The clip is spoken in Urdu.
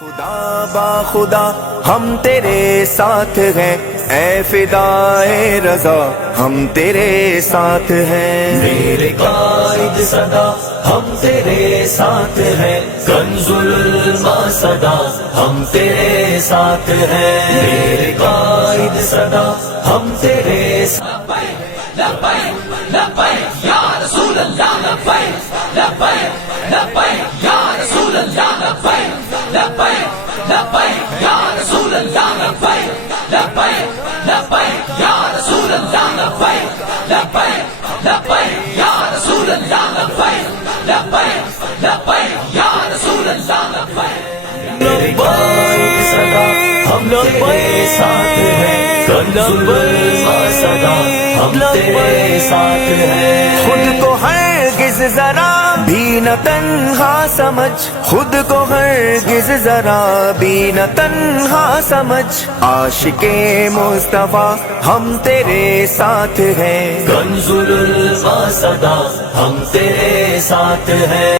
خدا با خدا ہم تیرے ساتھ ہیں، اے فدائے رضا ہم تیرے ساتھ ہیں۔ میرے قائد صدا ہم تیرے ساتھ ہیں، کنز العلما صدا ہم تیرے ساتھ ہیں۔ میرے قائد صدا ہم تیرے ساتھ ہیں۔ لبیک لبیک یا رسول اللہ، لبیک لبیک لبیک یا رسول اللہ، لبیک لبیک لبیک یا رسول اللہ، لبیک لبیک لبیک یا رسول اللہ، لبیک لبیک لبیک یا رسول اللہ، لبیک لبیک لبیک یا رسول اللہ، لبیک۔ میرے قائد صدا ہم تیرے ساتھ ہیں، کنز العلما صدا ہم تیرے ساتھ ہیں۔ خود کو ہرگز ذرا بھی نہ تنہا سمجھ، خود کو ہرگز ذرا بھی نہ تنہا سمجھ، عاشق مصطفیٰ ہم تیرے ساتھ ہیں۔ کنز العلما صدا ہم تیرے ساتھ ہیں۔